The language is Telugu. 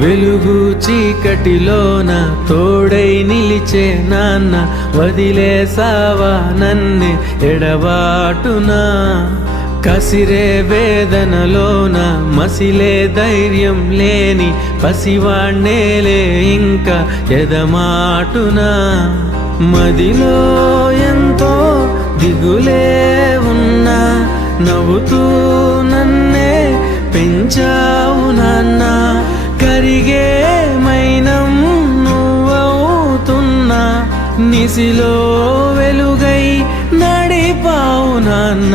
వెలుగు చీకటిలోన తోడై నిలిచే నాన్న, వదిలేసావా నన్నే ఎడబాటునా. కసిరే వేదనలోన మసిలే ధైర్యం లేని పసివాణ్ణేలే ఇంకా ఎదమాటునా. మదిలో ఎంతో దిగులే ఉన్నా, నవ్వుతూ నన్నే పెంచావు నాన్న. కరిగే మైనం నువ్వవుతున్నా, నిసిలో వెలుగై నడిపావు నాన్న.